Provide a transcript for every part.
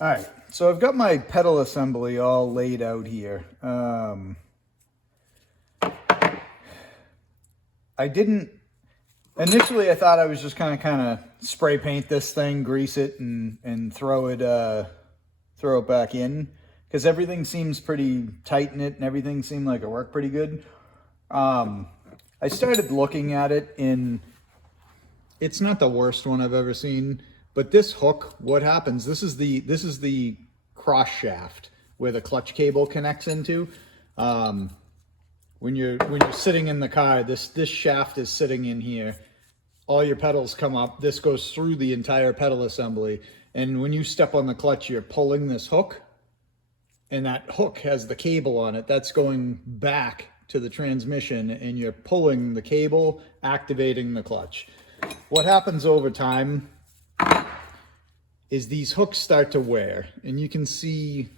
All right, so I've got my pedal assembly all laid out here. Initially I thought I was just kind of spray paint this thing, grease it, and throw it back in, because everything seems pretty tight in it and everything seemed like it worked pretty good. I started looking at it, and it's not the worst one I've ever seen. But this hook, what happens? This is the cross shaft where the clutch cable connects into. When you're sitting in the car, this shaft is sitting in here. All your pedals come up. This goes through the entire pedal assembly. And when you step on the clutch, you're pulling this hook, and that hook has the cable on it. That's going back to the transmission, and you're pulling the cable, activating the clutch. What happens over time is these hooks start to wear, and you can see,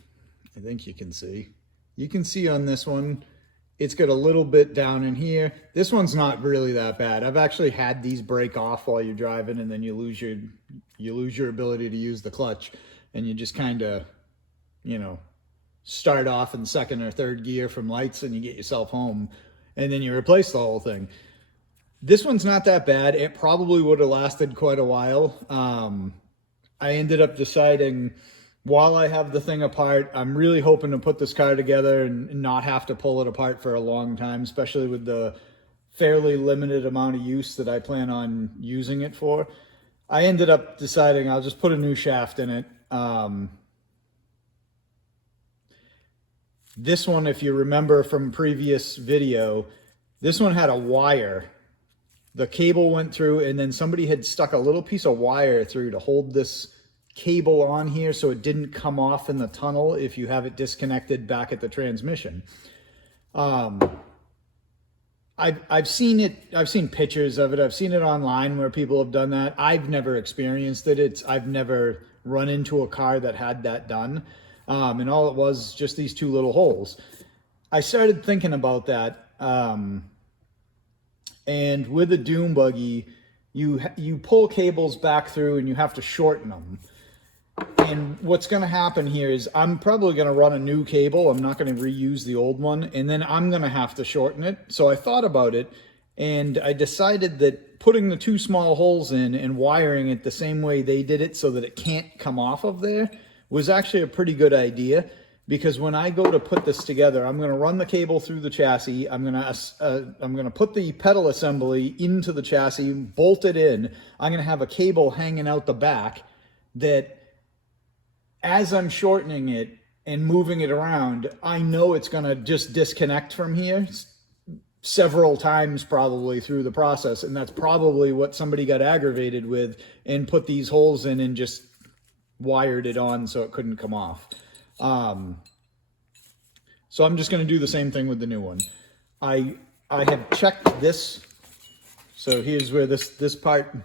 I think you can see on this one, it's got a little bit down in here. This one's not really that bad. I've actually had these break off while you're driving, and then you lose your ability to use the clutch, and you just kind of, start off in second or third gear from lights, and you get yourself home, and then you replace the whole thing. This one's not that bad. It probably would have lasted quite a while. I ended up deciding, while I have the thing apart, I'm really hoping to put this car together and not have to pull it apart for a long time, especially with the fairly limited amount of use that I plan on using it for. I ended up deciding I'll just put a new shaft in it. This one, if you remember from previous video, this one had a wire. The cable went through, and then somebody had stuck a little piece of wire through to hold this cable on here so it didn't come off in the tunnel if you have it disconnected back at the transmission. I've seen it. I've seen pictures of it. I've seen it online where people have done that. I've never experienced it. I've never run into a car that had that done. And all it was just these two little holes. I started thinking about that. And with a Dune Buggy, you pull cables back through and you have to shorten them. And what's going to happen here is I'm probably going to run a new cable. I'm not going to reuse the old one, and then I'm going to have to shorten it. So I thought about it, and I decided that putting the two small holes in and wiring it the same way they did it so that it can't come off of there was actually a pretty good idea. Because when I go to put this together, I'm going to run the cable through the chassis. I'm going to put the pedal assembly into the chassis, bolt it in. I'm going to have a cable hanging out the back that, as I'm shortening it and moving it around, I know it's going to just disconnect from here several times probably through the process. And that's probably what somebody got aggravated with and put these holes in and just wired it on so it couldn't come off. So I'm just going to do the same thing with the new one. I have checked this. So here's where this part,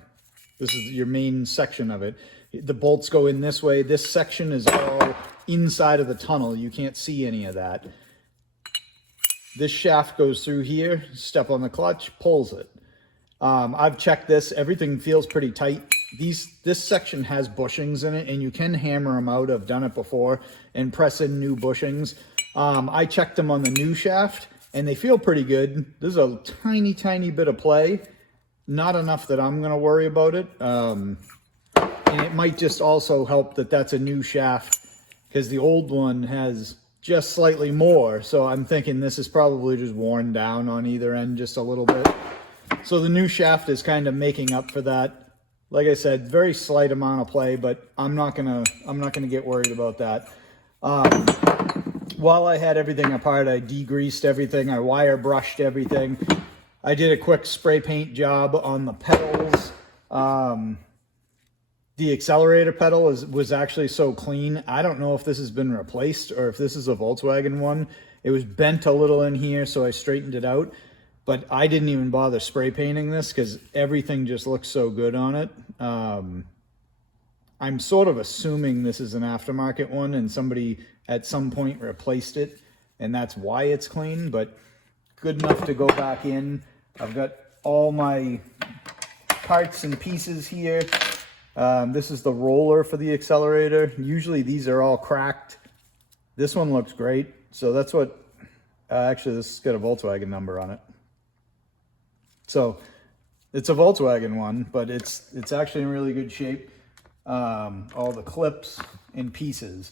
this is your main section of it. The bolts go in this way. This section is all inside of the tunnel. You can't see any of that. This shaft goes through here, step on the clutch, pulls it. I've checked this. Everything feels pretty tight. This section has bushings in it, and you can hammer them out. I've done it before and press in new bushings. I checked them on the new shaft, and they feel pretty good. There's a tiny, tiny bit of play. Not enough that I'm going to worry about it. And it might just also help that that's a new shaft, because the old one has just slightly more. So I'm thinking this is probably just worn down on either end just a little bit. So the new shaft is kind of making up for that. Like I said, very slight amount of play, but I'm not gonna get worried about that. While I had everything apart, I degreased everything. I wire brushed everything. I did a quick spray paint job on the pedals. The accelerator pedal was actually so clean. I don't know if this has been replaced or if this is a Volkswagen one. It was bent a little in here, so I straightened it out. But I didn't even bother spray painting this because everything just looks so good on it. I'm sort of assuming this is an aftermarket one and somebody at some point replaced it, and that's why it's clean, but good enough to go back in. I've got all my parts and pieces here. This is the roller for the accelerator. Usually these are all cracked. This one looks great. So that's what, actually this has got a Volkswagen number on it. So it's a Volkswagen one, but it's actually in really good shape. All the clips and pieces.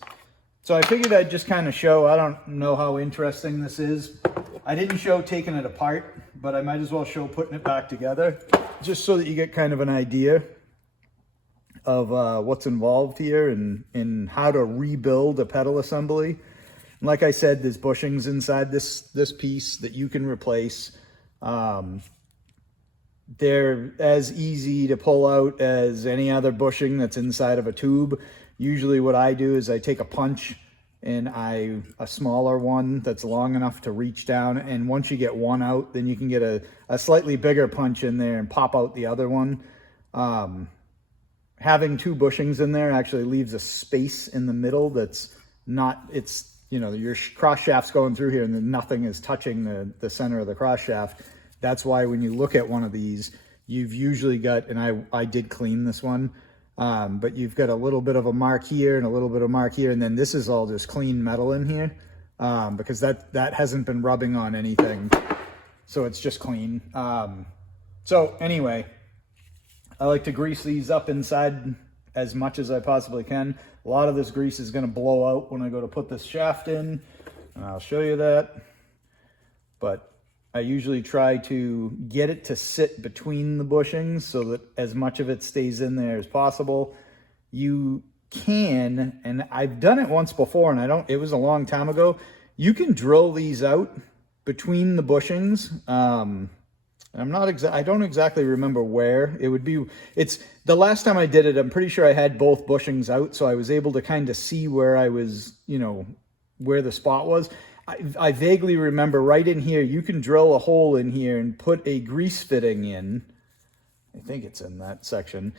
So I figured I'd just kind of show, I don't know how interesting this is. I didn't show taking it apart, but I might as well show putting it back together, just so that you get kind of an idea of what's involved here and how to rebuild a pedal assembly. And like I said, there's bushings inside this piece that you can replace. They're as easy to pull out as any other bushing that's inside of a tube. Usually what I do is I take a punch and a smaller one that's long enough to reach down, and once you get one out, then you can get a slightly bigger punch in there and pop out the other one. Having two bushings in there actually leaves a space in the middle that's not, it's, you know, your cross shaft's going through here and then nothing is touching the center of the cross shaft. That's why when you look at one of these, you've usually got, and I did clean this one, but you've got a little bit of a mark here and a little bit of mark here, and then this is all just clean metal in here, because that hasn't been rubbing on anything, so it's just clean. So anyway, I like to grease these up inside as much as I possibly can. A lot of this grease is going to blow out when I go to put this shaft in, and I'll show you that. But I usually try to get it to sit between the bushings so that as much of it stays in there as possible. You can, and I've done it once before, and it was a long time ago. You can drill these out between the bushings. I don't exactly remember where it would be. It's the last time I did it, I'm pretty sure I had both bushings out, so I was able to kind of see where I was, you know, where the spot was. I vaguely remember right in here, you can drill a hole in here and put a grease fitting in. I think it's in that section.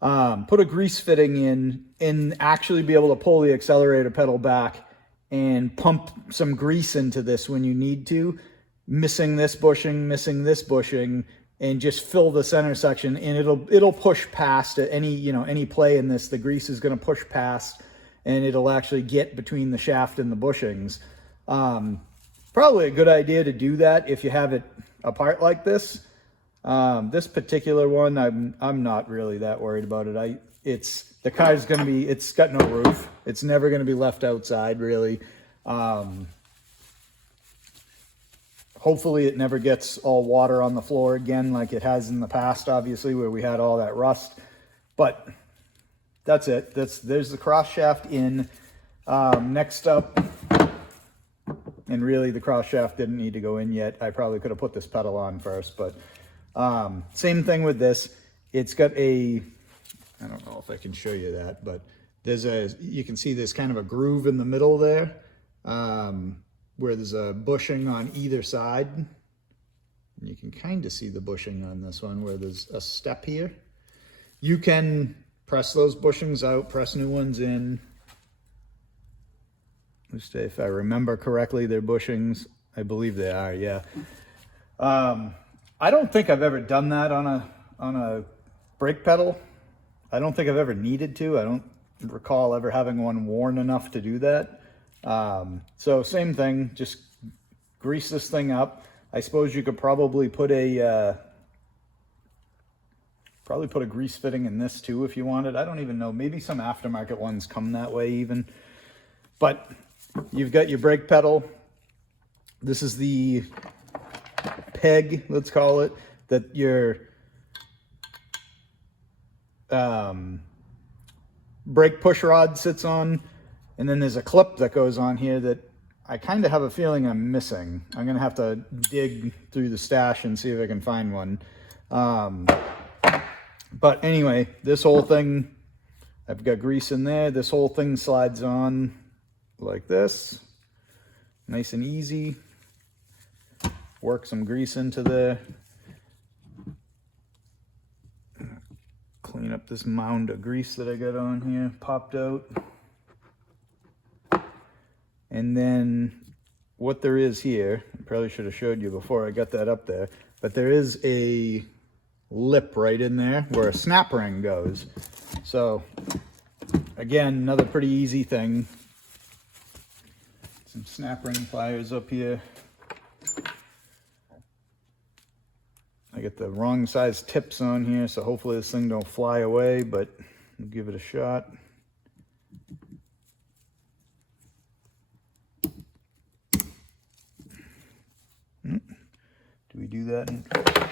Put a grease fitting in and actually be able to pull the accelerator pedal back and pump some grease into this when you need to. Missing this bushing, and just fill the center section, and it'll push past any play in this. The grease is going to push past, and it'll actually get between the shaft and the bushings. Probably a good idea to do that if you have it apart like this. This particular one, I'm not really that worried about it. The car's going to be, it's got no roof. It's never going to be left outside really. Hopefully it never gets all water on the floor again like it has in the past, obviously, where we had all that rust. But that's it. There's the cross shaft in. Next up, and really the cross shaft didn't need to go in yet. I probably could have put this pedal on first, but same thing with this. It's got I don't know if I can show you that, but you can see there's kind of a groove in the middle there. Where there's a bushing on either side. And you can kind of see the bushing on this one where there's a step here. You can press those bushings out, press new ones in. Just if I remember correctly, they're bushings. I believe they are, yeah. I don't think I've ever done that on a brake pedal. I don't think I've ever needed to. I don't recall ever having one worn enough to do that. So same thing, just grease this thing up. I suppose you could probably put a grease fitting in this too if you wanted. I don't even know, maybe some aftermarket ones come that way even. But you've got your brake pedal. This is the peg, let's call it, that your brake push rod sits on. And then there's a clip that goes on here that I kind of have a feeling I'm missing. I'm going to have to dig through the stash and see if I can find one. But anyway, this whole thing, I've got grease in there. This whole thing slides on like this. Nice and easy. Work some grease into there. Clean up this mound of grease that I got on here, popped out. And then what there is here, I probably should have showed you before I got that up there, but there is a lip right in there where a snap ring goes. So again, another pretty easy thing. Some snap ring pliers up here. I get the wrong size tips on here, so hopefully this thing don't fly away, but we'll give it a shot. Do we do that in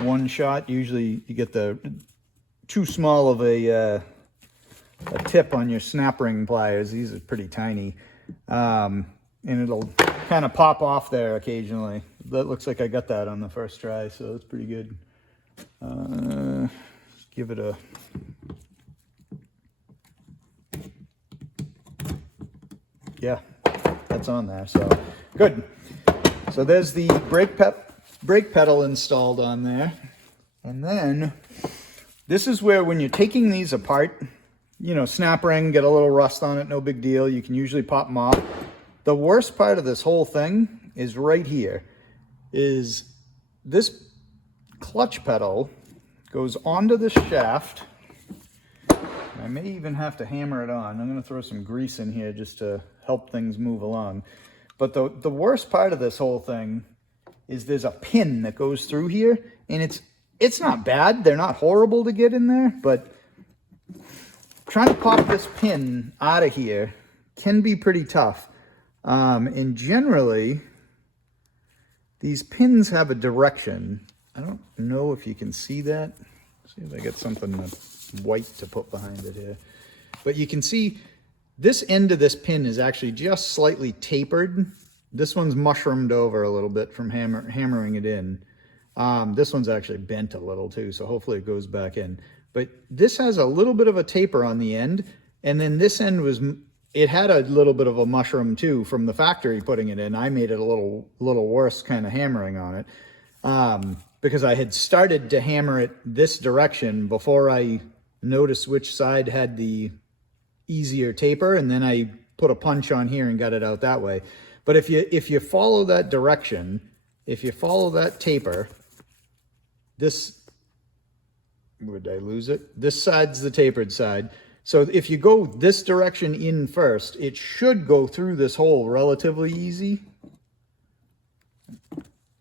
one shot? Usually you get the too small of a tip on your snap ring pliers. These are pretty tiny. And it'll kind of pop off there occasionally. That looks like I got that on the first try, so that's pretty good. Let's give it a... Yeah, that's on there, so good. So there's the brake pedal installed on there. And then this is where, when you're taking these apart, you know, snap ring, get a little rust on it, no big deal. You can usually pop them off. The worst part of this whole thing is right here, is this clutch pedal goes onto this shaft. I may even have to hammer it on. I'm going to throw some grease in here just to help things move along. But the worst part of this whole thing is there's a pin that goes through here, and it's not bad. They're not horrible to get in there, but trying to pop this pin out of here can be pretty tough. And generally, these pins have a direction. I don't know if you can see that. Let's see if I get something white to put behind it here. But you can see this end of this pin is actually just slightly tapered. This one's mushroomed over a little bit from hammering it in. This one's actually bent a little too, so hopefully it goes back in. But this has a little bit of a taper on the end, and then this end it had a little bit of a mushroom too from the factory putting it in. I made it a little worse kind of hammering on it because I had started to hammer it this direction before I noticed which side had the easier taper, and then I put a punch on here and got it out that way. But if you follow that direction, if you follow that taper, this, would I lose it? This side's the tapered side. So if you go this direction in first, it should go through this hole relatively easy.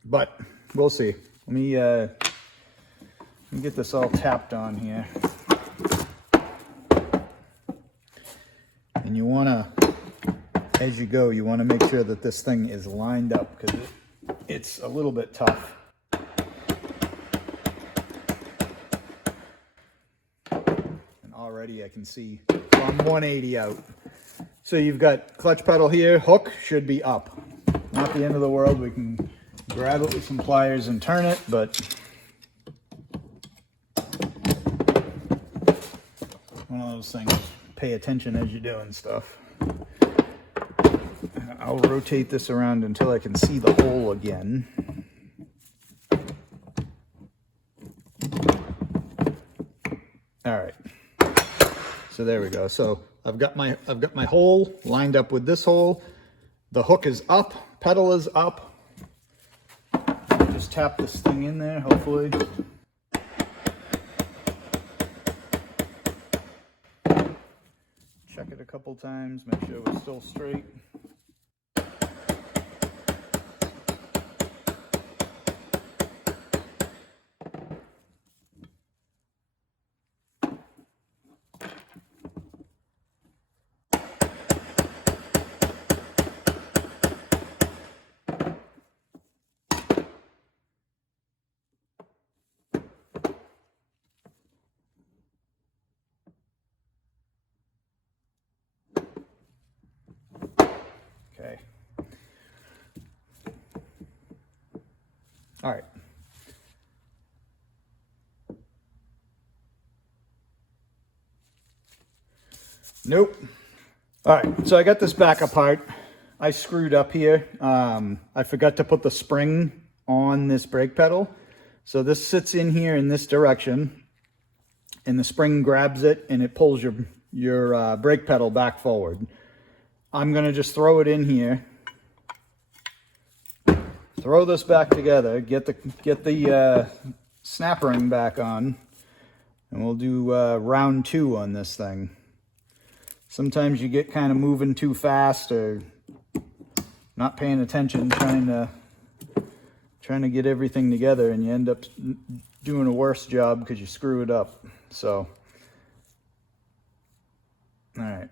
But we'll see. Let me get this all tapped on here. And you want to, as you go, you want to make sure that this thing is lined up, because it's a little bit tough. Already I can see I'm 180 out. So you've got clutch pedal here, hook should be up. Not the end of the world. We can grab it with some pliers and turn it, but one of those things, pay attention as you're doing stuff. I'll rotate this around until I can see the hole again. All right. So there we go. So I've got my hole lined up with this hole. The hook is up, pedal is up. Just tap this thing in there, hopefully. Check it a couple times, make sure we're still straight. Okay. All right. Nope. All right, so I got this back apart. I screwed up here. I forgot to put the spring on this brake pedal. So this sits in here in this direction, and the spring grabs it and it pulls your brake pedal back forward. I'm gonna just throw it in here, throw this back together, get the snap ring back on, And we'll do round 2 on this thing. Sometimes you get kind of moving too fast or not paying attention, trying to get everything together, and you end up doing a worse job because you screw it up. So, all right.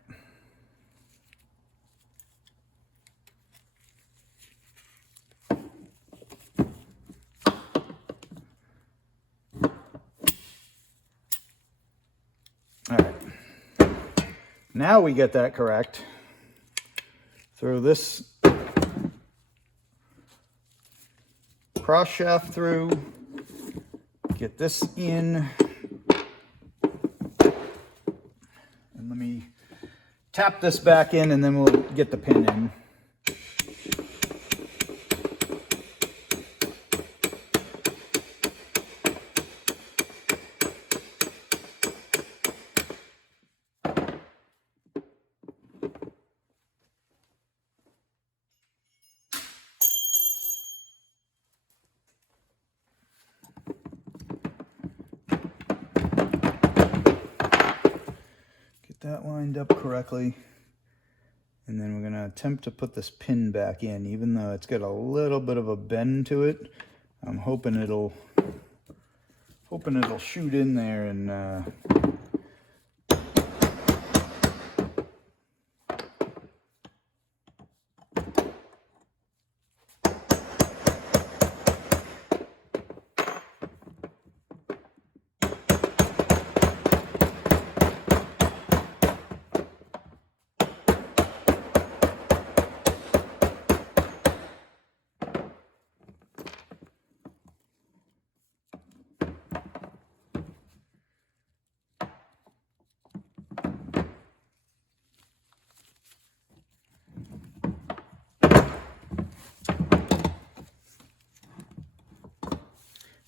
All right. Now we get that correct. Throw this cross shaft through, get this in, and let me tap this back in, and then we'll get the pin in. That lined up correctly, and then we're going to attempt to put this pin back in, even though it's got a little bit of a bend to it. I'm hoping it'll shoot in there and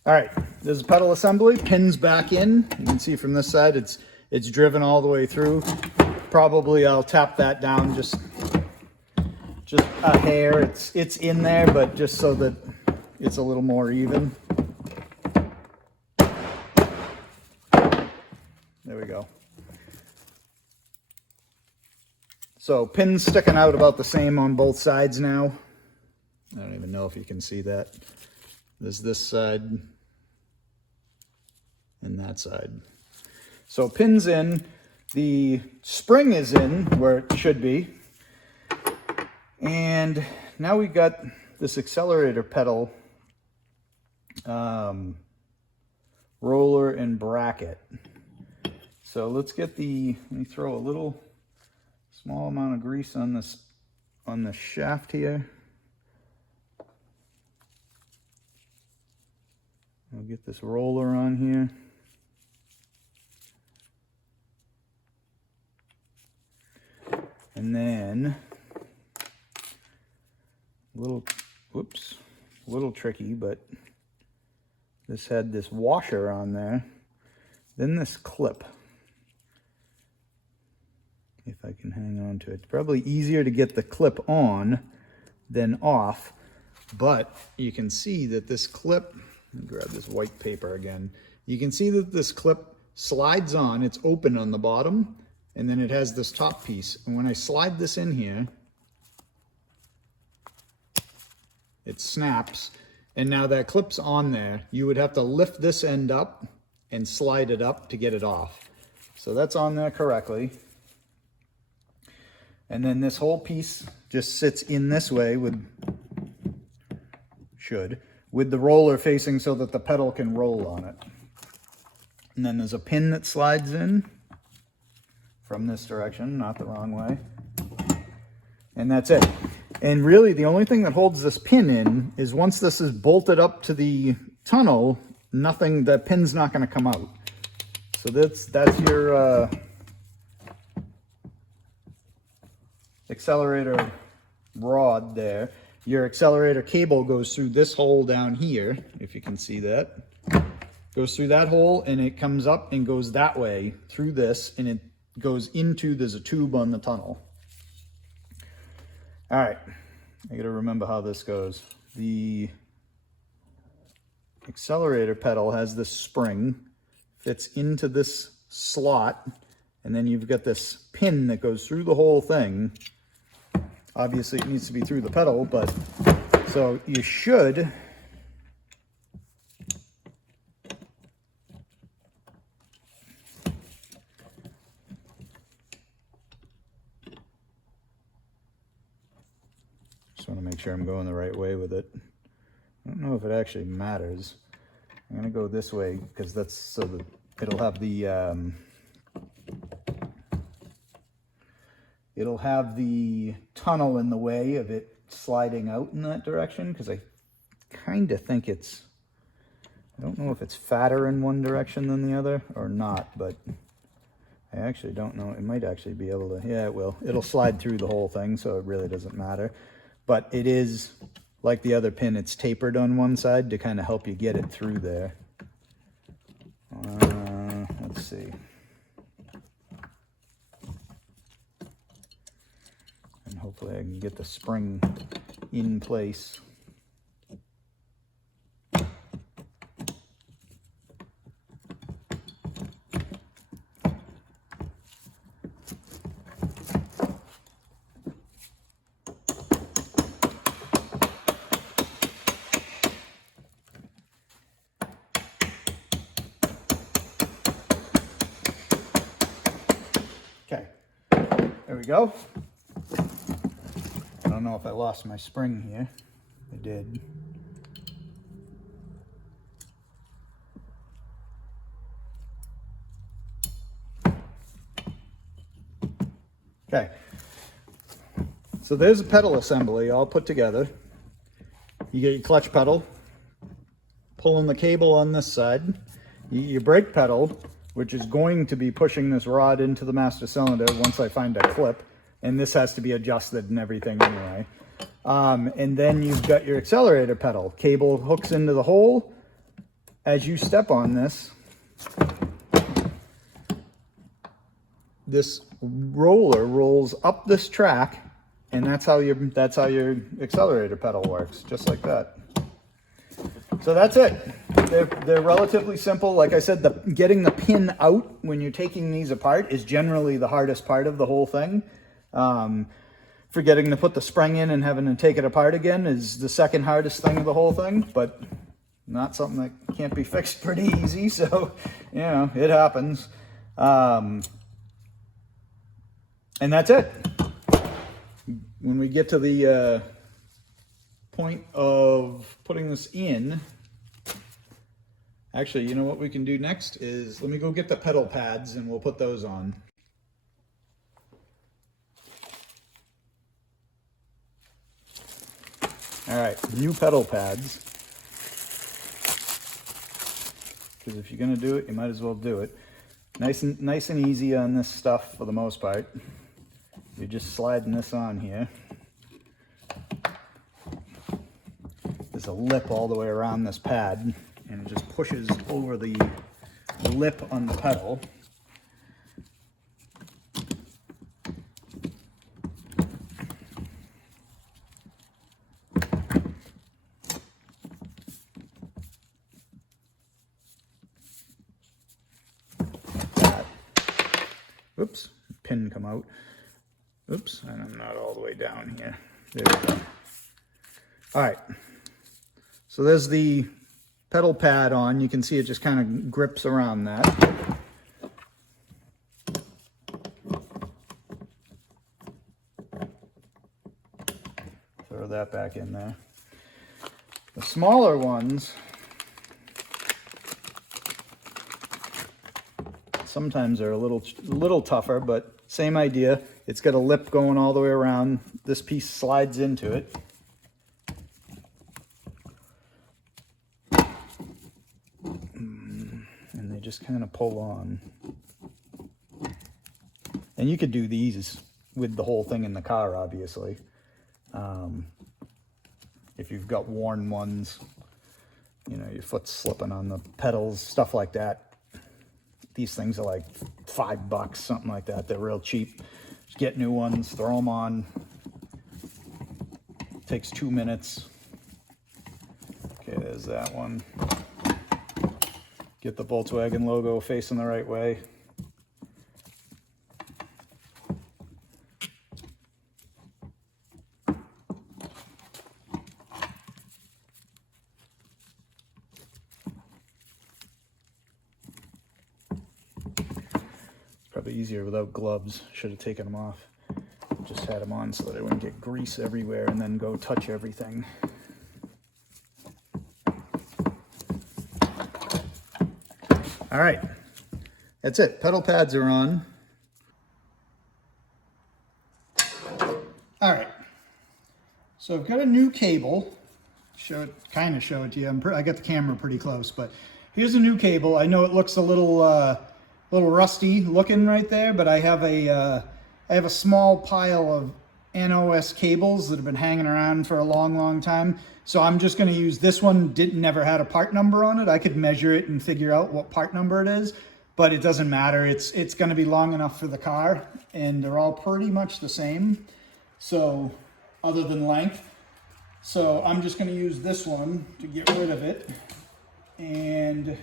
all right, there's a pedal assembly, pins back in. You can see from this side it's driven all the way through. Probably I'll tap that down just a hair. It's in there, but just so that it's a little more even. There we go. So pins sticking out about the same on both sides now. I don't even know if you can see that. There's this side and that side. So pins in, the spring is in where it should be. And now we've got this accelerator pedal roller and bracket. So let's get let me throw a little small amount of grease on the shaft here. I'll get this roller on here. And then a little tricky, but this had this washer on there. Then this clip, if I can hang on to it. It's probably easier to get the clip on than off, but you can see that this clip, let me grab this white paper again. You can see that this clip slides on, it's open on the bottom, and then it has this top piece. And when I slide this in here, it snaps, and now that clip's on there. You would have to lift this end up and slide it up to get it off. So that's on there correctly. And then this whole piece just sits in this way with the roller facing so that the pedal can roll on it. And then there's a pin that slides in from this direction, not the wrong way. And that's it. And really the only thing that holds this pin in is once this is bolted up to the tunnel, the pin's not going to come out. So that's your accelerator rod there. Your accelerator cable goes through this hole down here, if you can see that. Goes through that hole, and it comes up and goes that way through this, and it goes into, there's a tube on the tunnel. All right, I gotta remember how this goes. The accelerator pedal has this spring fits into this slot, and then you've got this pin that goes through the whole thing. Obviously it needs to be through the pedal, but so you should just want to make sure I'm going the right way with it. I don't know if it actually matters. I'm going to go this way because that's so that it'll have the tunnel in the way of it sliding out in that direction, because I kind of think it's, I don't know if it's fatter in one direction than the other or not, but I actually don't know. It might actually be able to, yeah, it will. It'll slide through the whole thing, so it really doesn't matter. But it is, like the other pin, it's tapered on one side to kind of help you get it through there. Let's see. And hopefully I can get the spring in place. Okay, there we go. I don't know if I lost my spring here. I did. Okay, so there's a pedal assembly all put together. You get your clutch pedal, pulling the cable on this side, your brake pedal, which is going to be pushing this rod into the master cylinder once I find a clip, and this has to be adjusted and everything anyway. And then you've got your accelerator pedal. Cable hooks into the hole. As you step on this, this roller rolls up this track, and that's how your accelerator pedal works, just like that. So that's it. They're relatively simple. Like I said, getting the pin out when you're taking these apart is generally the hardest part of the whole thing. Forgetting to put the spring in and having to take it apart again is the second hardest thing of the whole thing, but not something that can't be fixed pretty easy. So, you know, it happens. And that's it. When we get to the point of putting this in, actually, you know what we can do next is, let me go get the pedal pads and we'll put those on. All right, new pedal pads. Because if you're gonna do it, you might as well do it. Nice and easy on this stuff for the most part. You're just sliding this on here. There's a lip all the way around this pad, and it just pushes over the lip on the pedal. Oops, pin come out. Oops, and I'm not all the way down here. There we go. All right, so there's the pedal pad on. You can see it just kind of grips around that. Throw that back in there. The smaller ones, sometimes they're a little tougher, but same idea. It's got a lip going all the way around. This piece slides into it. And they just kind of pull on. And you could do these with the whole thing in the car, obviously. If you've got worn ones, you know, your foot's slipping on the pedals, stuff like that. These things are like $5, something like that. They're real cheap. Just get new ones, throw them on. Takes 2 minutes. Okay, there's that one. Get the Volkswagen logo facing the right way. Probably easier without gloves. Should have taken them off. Just had them on so that I wouldn't get grease everywhere and then go touch everything. All right, that's it. Pedal pads are on. All right, so I've got a new cable. Kind of show it to you. I got the camera pretty close, but here's a new cable. I know it looks a little rusty looking right there, but I have a small pile of NOS cables that have been hanging around for a long time. So I'm just going to use this one. Never had a part number on it. I could measure it and figure out what part number it is, but it doesn't matter. It's going to be long enough for the car, and they're all pretty much the same. So other than length. So I'm just going to use this one to get rid of it, and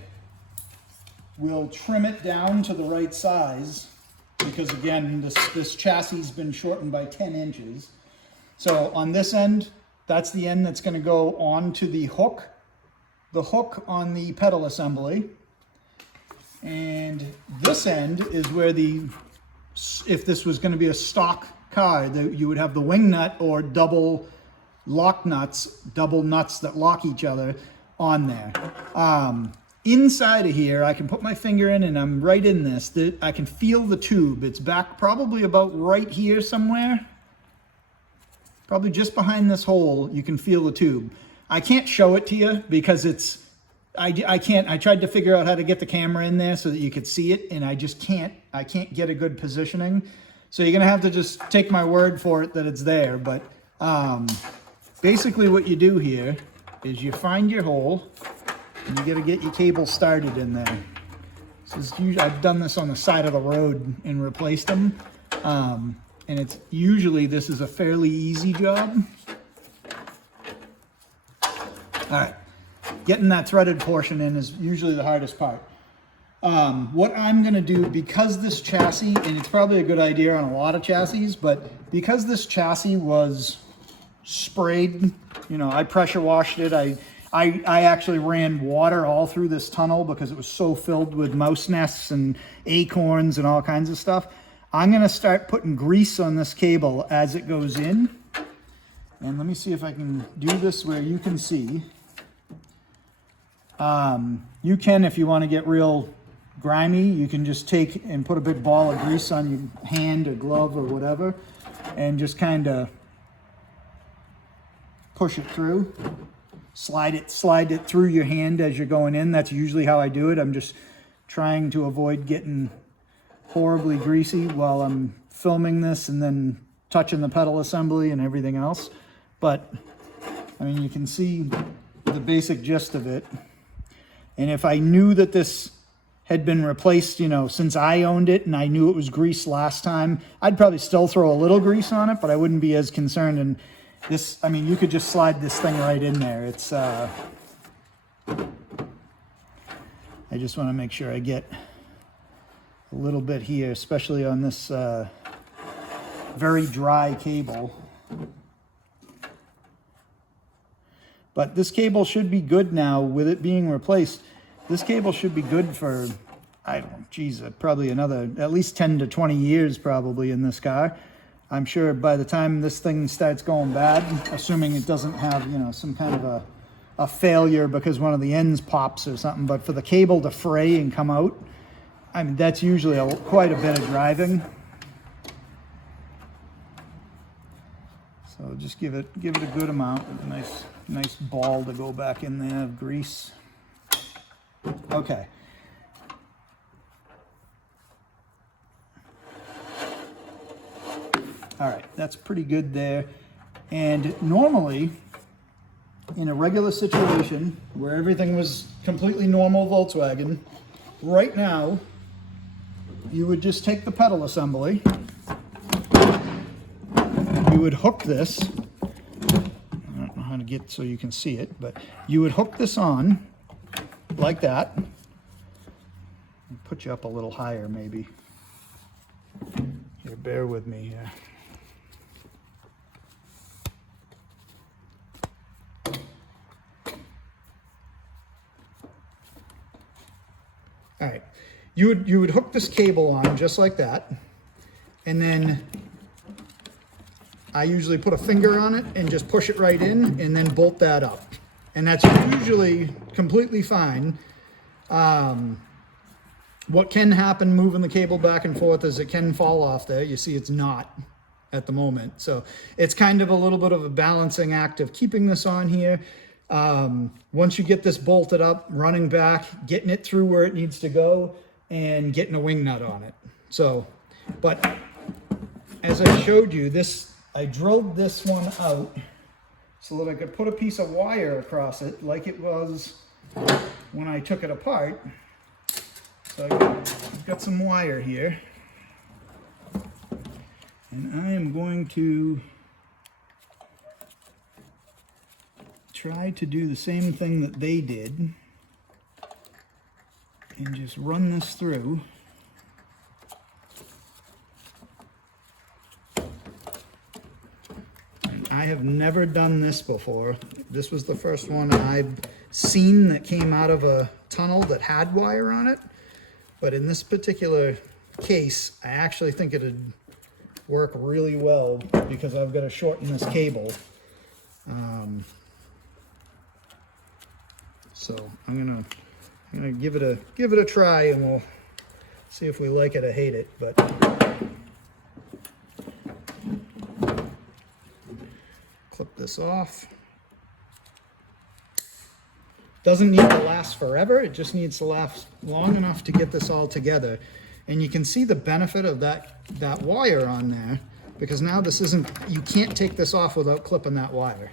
we'll trim it down to the right size because again, this chassis has been shortened by 10 inches. So on this end, that's the end that's going to go onto the hook on the pedal assembly. And this end is where if this was going to be a stock car, you would have the wing nut or double nuts that lock each other on there. Inside of here, I can put my finger in and I'm right in this. I can feel the tube. It's back probably about right here somewhere. Probably just behind this hole, you can feel the tube. I can't show it to you because I can't. I tried to figure out how to get the camera in there so that you could see it, and I just can't. I can't get a good positioning. So you're gonna have to just take my word for it that it's there. But basically what you do here is you find your hole, and you gotta get your cable started in there. I've done this on the side of the road and replaced them. And it's usually, this is a fairly easy job. All right, getting that threaded portion in is usually the hardest part. What I'm gonna do, because this chassis, and it's probably a good idea on a lot of chassis, but because this chassis was sprayed, I pressure washed it. I actually ran water all through this tunnel because it was so filled with mouse nests and acorns and all kinds of stuff. I'm going to start putting grease on this cable as it goes in. And let me see if I can do this where you can see. You can, if you want to get real grimy, you can just take and put a big ball of grease on your hand or glove or whatever and just kind of push it through. Slide it through your hand as you're going in. That's usually how I do it. I'm just trying to avoid getting horribly greasy while I'm filming this and then touching the pedal assembly and everything else. But I mean, you can see the basic gist of it. And if I knew that this had been replaced, since I owned it and I knew it was greased last time, I'd probably still throw a little grease on it, but I wouldn't be as concerned. And this, I mean, you could just slide this thing right in there. It's, I just want to make sure I get a little bit here, especially on this very dry cable. But this cable should be good now with it being replaced. This cable should be good for, I don't know, geez, probably another at least 10 to 20 years probably in this car. I'm sure by the time this thing starts going bad, assuming it doesn't have, some kind of a failure because one of the ends pops or something, but for the cable to fray and come out, I mean, that's usually quite a bit of driving. So just give it a good amount, a nice ball to go back in there of grease. Okay. All right, that's pretty good there. And normally, in a regular situation where everything was completely normal Volkswagen, right now, you would just take the pedal assembly, you would hook this, I don't know how to get so you can see it, but you would hook this on like that, put you up a little higher maybe. Here, bear with me here. All right, you would hook this cable on just like that, and then I usually put a finger on it and just push it right in and then bolt that up. And that's usually completely fine. What can happen moving the cable back and forth is it can fall off there. You see it's not at the moment. So it's kind of a little bit of a balancing act of keeping this on here. Once you get this bolted up, running back, getting it through where it needs to go, and getting a wing nut on it. So, but as I showed you, I drilled this one out so that I could put a piece of wire across it like it was when I took it apart. So I've got some wire here, and I am going to try to do the same thing that they did and just run this through. I have never done this before. This was the first one I've seen that came out of a tunnel that had wire on it. But in this particular case, I actually think it'd work really well because I've got to shorten this cable. So I'm gonna give it a try, and we'll see if we like it or hate it. But clip this off. Doesn't need to last forever, it just needs to last long enough to get this all together. And you can see the benefit of that wire on there, because now this isn't, you can't take this off without clipping that wire.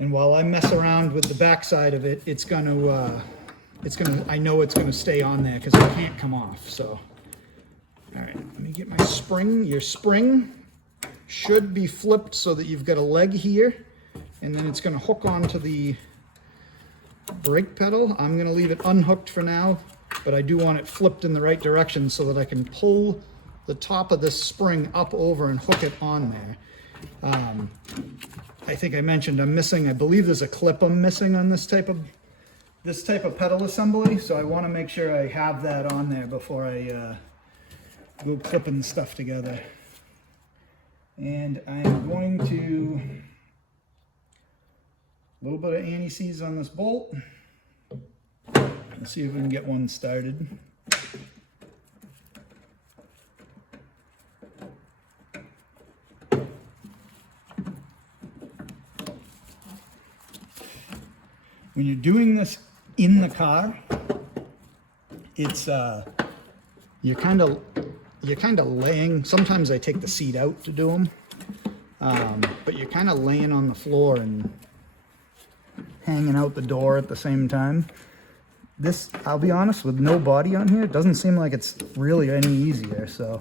And while I mess around with the back side of it, I know it's gonna stay on there because it can't come off. So, all right, let me get my spring. Your spring should be flipped so that you've got a leg here, and then it's gonna hook onto the brake pedal. I'm going to leave it unhooked for now, but I do want it flipped in the right direction so that I can pull the top of this spring up over and hook it on there. I think I mentioned I'm missing, I believe there's a clip I'm missing on this type of pedal assembly, so I want to make sure I have that on there before I go clipping stuff together. And I'm going to a little bit of anti-seize on this bolt. Let's see if we can get one started. When you're doing this in the car, it's you're kind of laying. Sometimes I take the seat out to do them, but you're kind of laying on the floor and hanging out the door at the same time. This, I'll be honest, with no body on here, it doesn't seem like it's really any easier, so.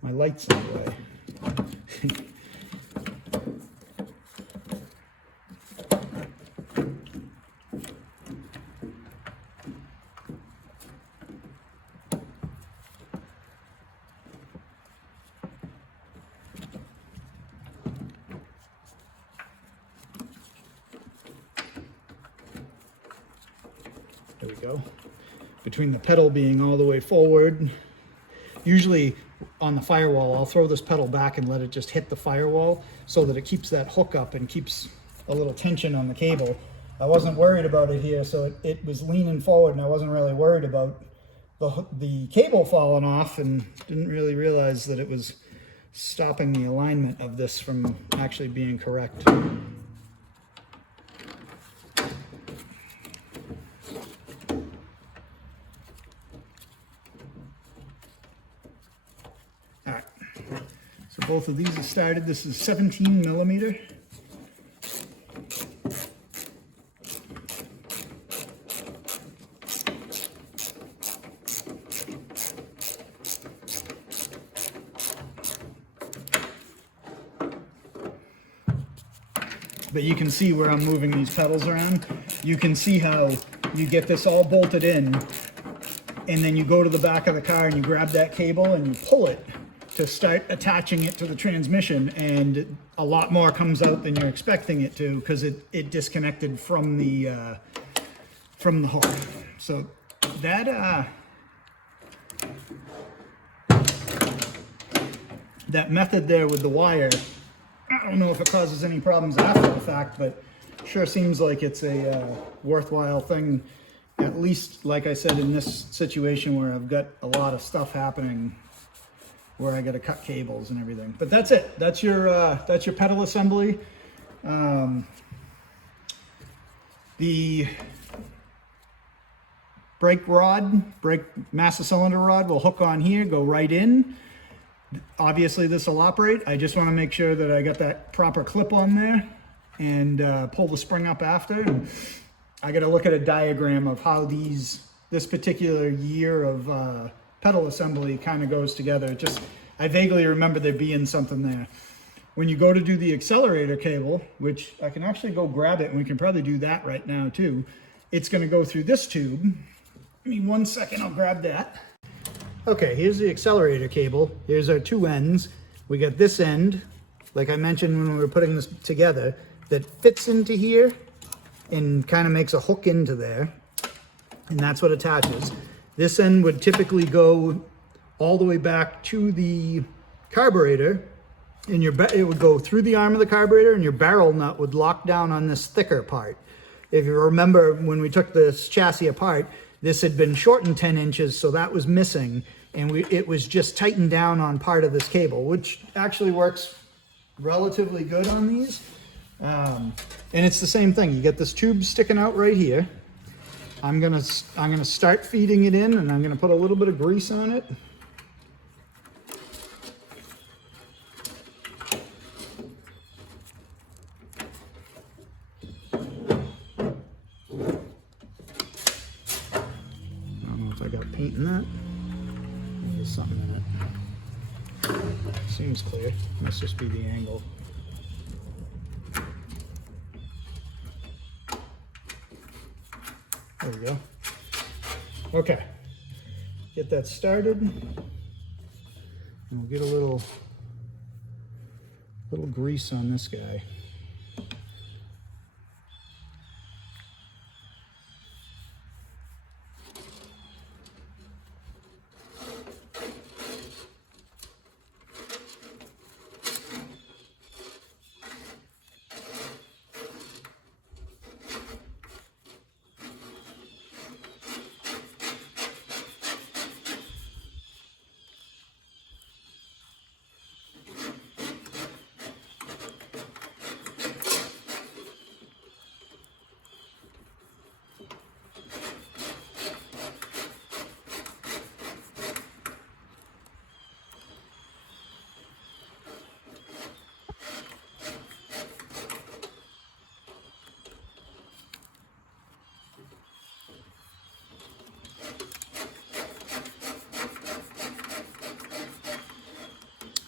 My light's in the way. There we go. Between the pedal being all the way forward, usually on the firewall, I'll throw this pedal back and let it just hit the firewall so that it keeps that hook up and keeps a little tension on the cable. I wasn't worried about it here, so it was leaning forward, and I wasn't really worried about the cable falling off, and didn't really realize that it was stopping the alignment of this from actually being correct. So both of these are started. This is 17 millimeter. but you can see where I'm moving these pedals around. You can see how you get this all bolted in, and then you go to the back of the car and you grab that cable and you pull it to start attaching it to the transmission, and a lot more comes out than you're expecting it to, because it disconnected from the hook. So that that method there with the wire, I don't know if it causes any problems after the fact, but sure seems like it's a worthwhile thing, at least, like I said, in this situation where I've got a lot of stuff happening where I got to cut cables and everything. But that's it. That's your pedal assembly. The brake master cylinder rod will hook on here, go right in. Obviously this will operate. I just want to make sure that I got that proper clip on there, and pull the spring up after. And I got to look at a diagram of how this particular year of pedal assembly kind of goes together. I vaguely remember there being something there. When you go to do the accelerator cable, which I can actually go grab it, and we can probably do that right now too. It's going to go through this tube. Give me 1 second, I'll grab that. Okay, here's the accelerator cable. Here's our two ends. We got this end, like I mentioned when we were putting this together, that fits into here and kind of makes a hook into there, and that's what attaches. This end would typically go all the way back to the carburetor, and it would go through the arm of the carburetor, and your barrel nut would lock down on this thicker part. If you remember when we took this chassis apart, this had been shortened 10 inches, so that was missing, and it was just tightened down on part of this cable, which actually works relatively good on these. And it's the same thing. You get this tube sticking out right here. I'm gonna start feeding it in, and I'm gonna put a little bit of grease on it. I don't know if I got paint in that. There's something in it. Seems clear. Must just be the angle. There we go. Okay, get that started, and we'll get a little grease on this guy.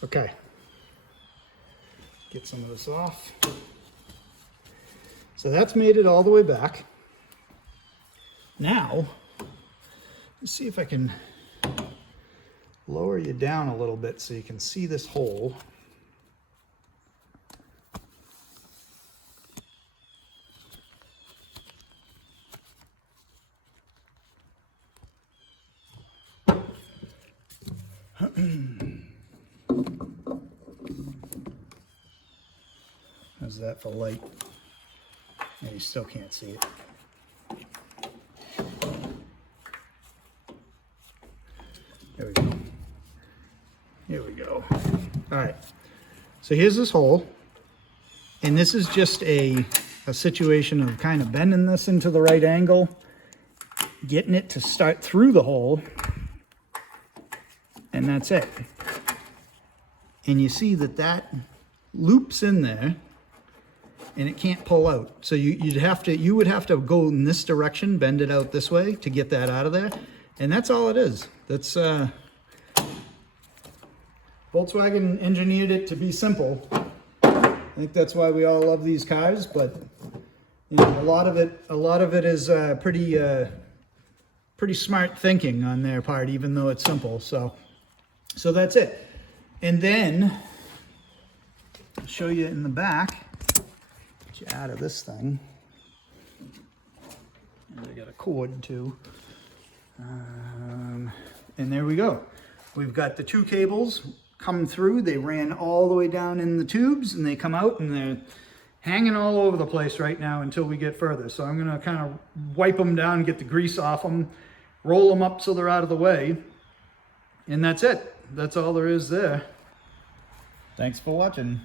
Okay, get some of this off. So that's made it all the way back. Now, let's see if I can lower you down a little bit so you can see this hole. How's that for light? And you still can't see it. There we go. Here we go. All right. So here's this hole. And this is just a situation of kind of bending this into the right angle, getting it to start through the hole, and that's it. And you see that loops in there, and it can't pull out. So you would have to go in this direction, bend it out this way to get that out of there. And that's all it is. That's Volkswagen engineered it to be simple. I think that's why we all love these cars, but you know, a lot of it is pretty smart thinking on their part, even though it's simple. So that's it. And then I'll show you in the back. Get you out of this thing. And I got a cord too. And there we go. We've got the 2 cables come through. They ran all the way down in the tubes, and they come out, and they're hanging all over the place right now until we get further. So I'm gonna kind of wipe them down, get the grease off them, roll them up so they're out of the way, and that's it. That's all there is there. Thanks for watching.